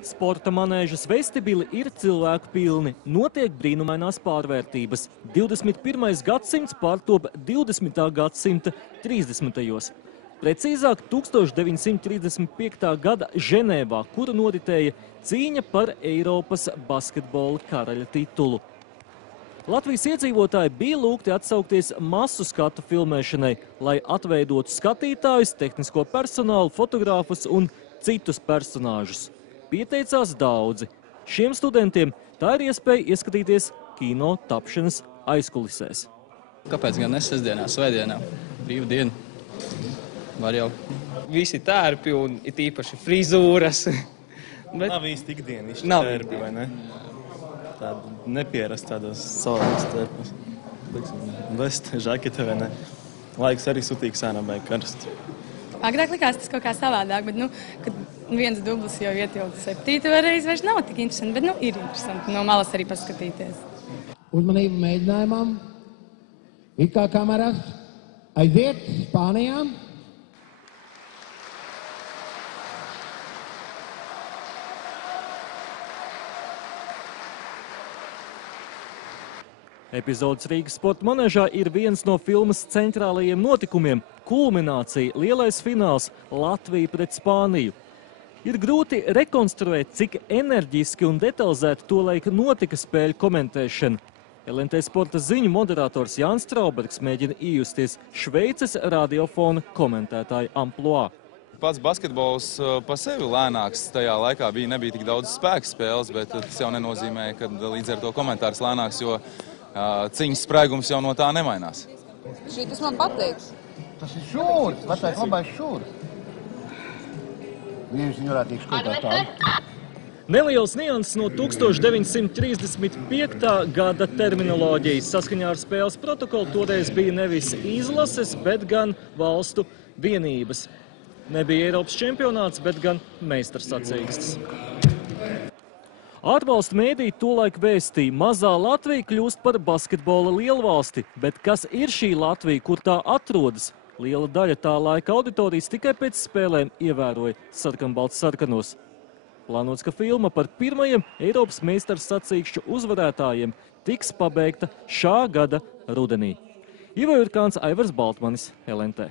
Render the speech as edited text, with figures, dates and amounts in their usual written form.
Sporta manēžas vestibili ir cilvēku pilni. Notiek brīnumainās pārvērtības. 21. gadsimts pārtop 20. gadsimta 30. Precīzāk 1935. gada Ženēvā, kura noritēja cīņa par Eiropas basketbola karaļa titulu. Latvijas iedzīvotāji bija lūgti atsaukties masu skatu filmēšanai, lai atveidotu skatītājus, tehnisko personālu, fotogrāfus un citus personāžus. Pieteicās daudzi. Šiem studentiem tā ir iespēja ieskatīties kino tapšanas aizkulisēs. Kāpēc gan ne sestdienā, svētdienā? Brīva diena. Var jau. Visi tērpi un it īpaši frizūras. Nav īsti ikdienišķi tērpi, vai ne? Tāda nepierast tādos savādākas tērpus. Vesta, žakete, vai ne? Laiks arī sutīgs ēnā vai karsts. Agrāk likās tas kaut kā savādāk, bet, kad viens dublis jau ietilda 7. reizi, vairs nav tik interesanti, bet, ir interesanti no malas arī paskatīties. Uzmanību mēģinājumam, it kā kameras, aiziet, Spānijām. Epizodes Rīgas sporta manēžā ir viens no filmas centrālajiem notikumiem – kulminācija, lielais fināls Latvija pret Spāniju. Ir grūti rekonstruēt, cik enerģiski un detalizēti tolaik notika spēļu komentēšana. LNT sporta ziņu moderators Jānis Traubergs mēģina iejusties Šveices radiofona komentētāja amploā. Pats basketbols pa sevi lēnāks tajā laikā nebija tik daudz spēka spēles, bet tas jau nenozīmē, ka līdz ar to komentārs lēnāks, jo ciņas spraigums jau no tā nemainās. Šitas man patīk. Tas ir šūrs, vecais labais šūrs. Viņš viņu varētu iekškotāt tādu. Neliels nianses no 1935. gada terminoloģijas. Saskaņā ar spēles protokolu toreiz bija nevis izlases, bet gan valstu vienības. Nebija Eiropas čempionāts, bet gan meistarsacīkstes. Ārvalstu mēdīji tolaik vēstīja, mazā Latvija kļūst par basketbola lielvalsti, bet kas ir šī Latvija, kur tā atrodas? Liela daļa tā laika auditorijas tikai pēc spēlēm ievēroja sarkanbalts sarkanos. Plānots, ka filma par pirmajiem Eiropas meistarsacīkšķu uzvarētājiem tiks pabeigta šā gada rudenī. Ivo Jurkāns, Aivars Baltmanis, LNT.